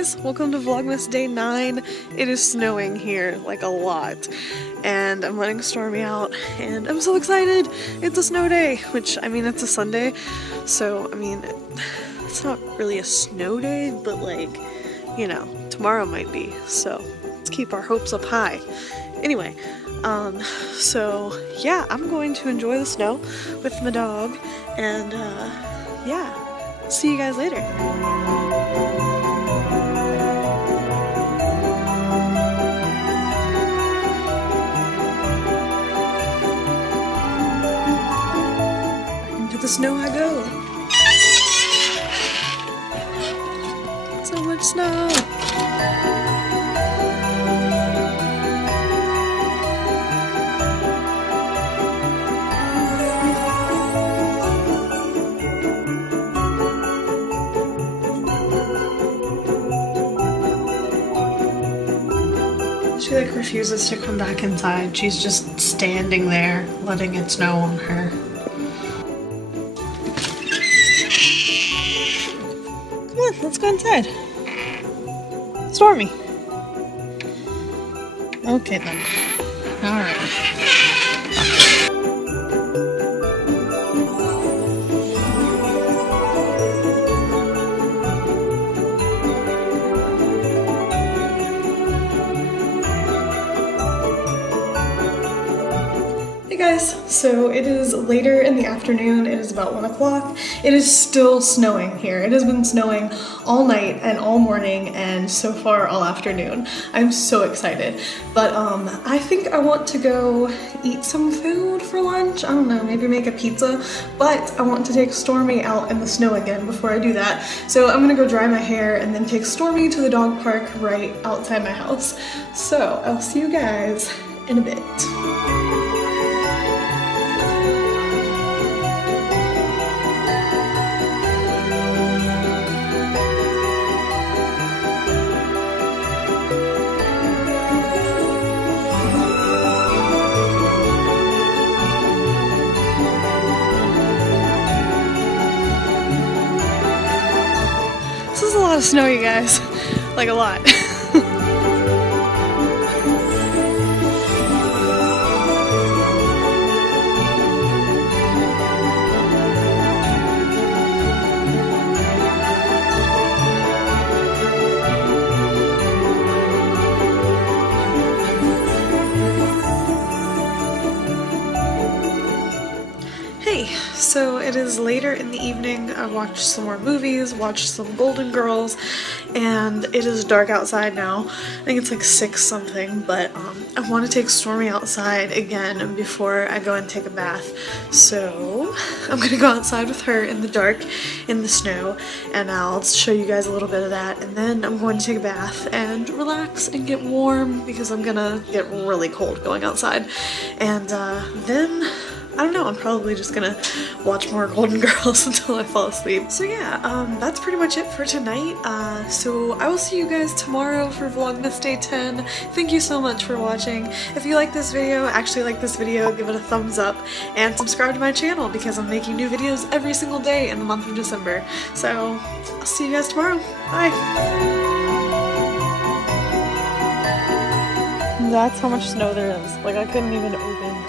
guys, welcome to Vlogmas Day 9. It is snowing here, like a lot, and I'm letting Stormy out, and I'm so excited! It's a snow day, which, I mean, it's a Sunday, so, I mean, it's not really a snow day, but like, you know, tomorrow might be, so let's keep our hopes up high. Anyway, so, yeah, I'm going to enjoy the snow with my dog, and, yeah, see you guys later. The snow I go. So much snow. She like refuses to come back inside. She's just standing there letting it snow on her. Let's go inside. Stormy. Okay then. Alright. Hey guys, so it is later in the afternoon. It is about 1 o'clock. It is still snowing here. It has been snowing all night and all morning and so far all afternoon. I'm so excited. But I think I want to go eat some food for lunch. I don't know, maybe make a pizza. But I want to take Stormy out in the snow again before I do that. So I'm gonna go dry my hair and then take Stormy to the dog park right outside my house. So I'll see you guys in a bit. This is a lot of snow, you guys. Like a lot. So it is later in the evening. I watched some more movies, watched some Golden Girls, and it is dark outside now. I think it's like 6 something, but I want to take Stormy outside again before I go and take a bath. So I'm gonna go outside with her in the dark, in the snow, and I'll show you guys a little bit of that, and then I'm going to take a bath and relax and get warm because I'm gonna get really cold going outside. And then I don't know, I'm probably just gonna watch more Golden Girls until I fall asleep. So yeah, that's pretty much it for tonight. So I will see you guys tomorrow for Vlogmas Day 10. Thank you so much for watching. If you like this video, actually like this video, give it a thumbs up and subscribe to my channel because I'm making new videos every single day in the month of December. So I'll see you guys tomorrow. Bye! That's how much snow there is. Like I couldn't even open